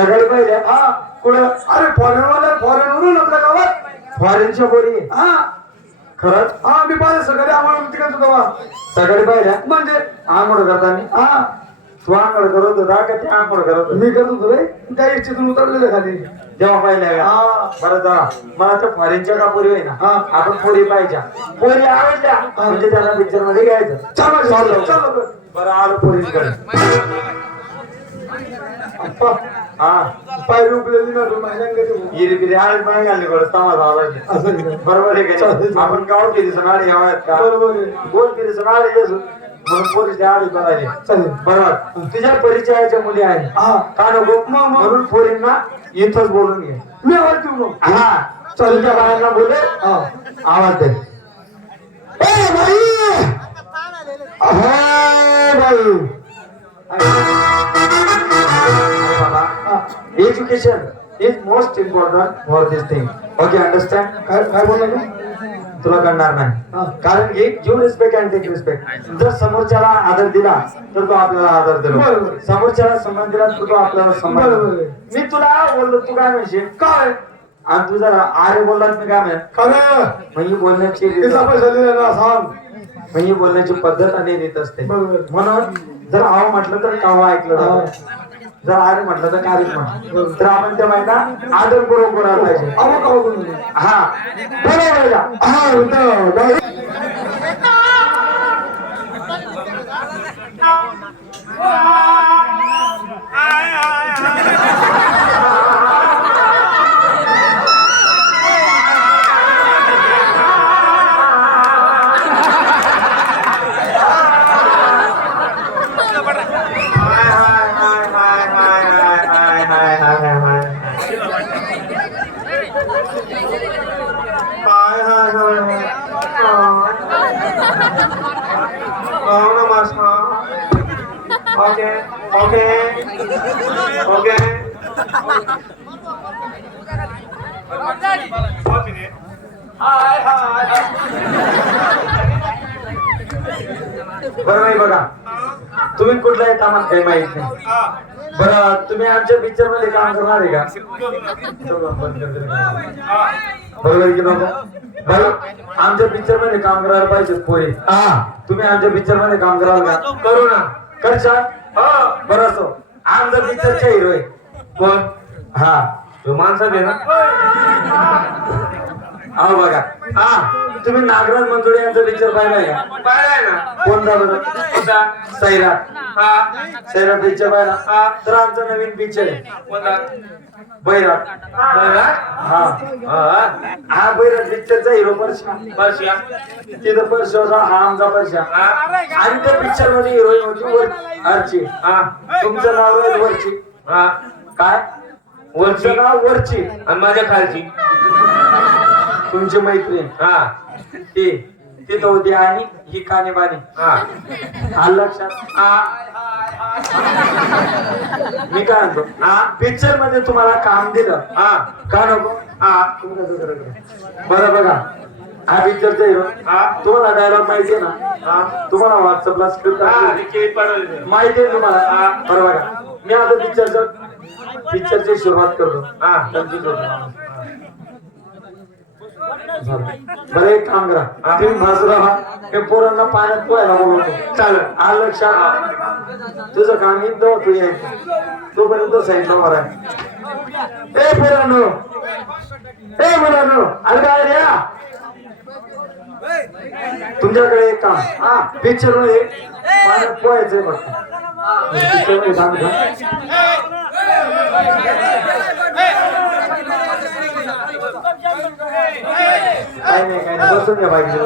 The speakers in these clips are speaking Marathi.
सगळे पाहिजे. हा कुठं? अरे फॉरेनवरून आपल्या गावात फॉरेनच्या पोरी. हा खरंच? हा मी पाहिजे सगळे आम्हाला तिकडचं तेव्हा सगळे पाहिजे. म्हणजे आंघोळ करताना हा तू आंघोळ करत होता का ते आंघोळ करत होता? मी करत होतो रे त्या इच्छेतून उतरलेले खाली तेव्हा पाहिल्या का? हा बरं जरा मला त्या फॉरेनच्या का पोरी होईना हा. आपण पोरी पाहिजे. पोरी आवडल्या म्हणजे त्याला पिक्चर मध्ये घ्यायचं. चालू बरं आलो पोरींकडे. हा पाय रुपलेली ना तू महिन्यांकडे हिरी बिरी आळच नाही घालली बरं समाज आवाज. असं बरोबर आहे का नाही? आपण गाव केली सणाडी यावयात का बरोबर आहे गोल केली सणाडी म्हणून पोरीचे आळी बनायले. चालेल बरोबर. तुझ्या परिचयाच्या मुली आहेत हा का नको म्हणून पोरींना इथंच बोलून घे. मी आवडतो मग हा तुझ्या बायांना बोले हा आवाज दे. ए बाई अहे बाई. Education is most important for this thing. Okay understand? काय काय बोलला मी तुला कळणार हा. नाही. कारण की give respect and take respect. जर समोरच्याला आदर दिला तर तो आपल्याला आदर दिला. बरोबर. समोरच्याला सन्मान दिला तर तो आपल्याला सन्मान बरोबर. दिला. मी तुला बोललो तू काय म्हणशील काय आणि तू जरा आरे बोललात मी काय म्हणेन खरं म्हणजे बोलण्याची किसा पैसा दिला सांग म्हणजे बोलण्याची पद्धत आणि रीत असते. बरोबर. म्हणून जर आव म्हटलं तर कावा ऐकलं जातं. जर आरे म्हटलं तर कारीच म्हटलं तर आपण त्या बायका आदरपूर्वक बोलायला पाहिजे. अहो का बोलू हा बोलायला हा होतं ओके ओके ओके. बरं नाही बघा तुम्ही कुठल्या कामात काही माहित नाही. बरं तुम्ही आमच्या पिक्चर मध्ये काम करणार आहे का? बरोबर की नको? बरं आमच्या पिक्चर मध्ये काम करायला पाहिजे पोरी. हा तुम्ही आमच्या पिक्चर मध्ये काम कराल का? करू ना. करशाल? बरं असो आमचा पिक्चरचा हिरो आहे कोण? हा तो माणसा दे ना. अहो बघा हा तुम्ही नागराज मंजुळे यांचा पिक्चर पाहिलाय का? पाहिलाय ना. कोणता बरं? सैराट. हा सैराट पिक्चर पाहिला. तर आमचा नवीन पिक्चर आहे कोणता? बैराट. हा हा बैराट पिक्चरचा हिरो परश्या. तिथं परश्या होता हा आमचा परश्या. आणि त्या पिक्चर मध्ये हिरोईन होती अर्ची. हा तुमचं नाव आहे वरची. हा काय? वरचं नाव वरची आणि माझ्या खालची तुमची मैत्रीण. हा ती तिथं होती आणि ही काने बानी. हा लक्षात. मी काय म्हणतो पिक्चर मध्ये तुम्हाला काम दिलं का नको? बरं बघा हा पिक्चरचा हिरो तुम्हाला डायलॉग माहिती आहे ना? तुम्हाला व्हॉट्सअपला स्क्रिप्ट माहिती आहे तुम्हाला? बरं बघा मी आता पिक्चरची सुरुवात करतो. बरं एक काम करा तुम्ही बाजूला हे पोरांना पाण्यात पोहायला बोलवतो. चालेल आलं लक्षात? तुझं काम येत तू यायचं तोपर्यंत साईडला वर आहे. ए पोरांनो ए मुलांनो अरे काय रे तुमच्याकडे एक काम पिक्चर मध्ये पाण्यात पोहायचंय फक्त. पिक्चर मध्ये काम काय नाही बसून घ्या पाहिजे.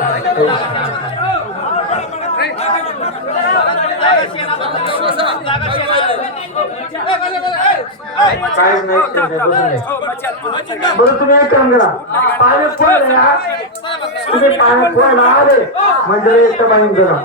काहीच नाही बरं तुम्ही एक काम करा पाण्यात पोहायला तुम्ही पाण्यात पोहायला आले म्हणजे एक पाणी करा.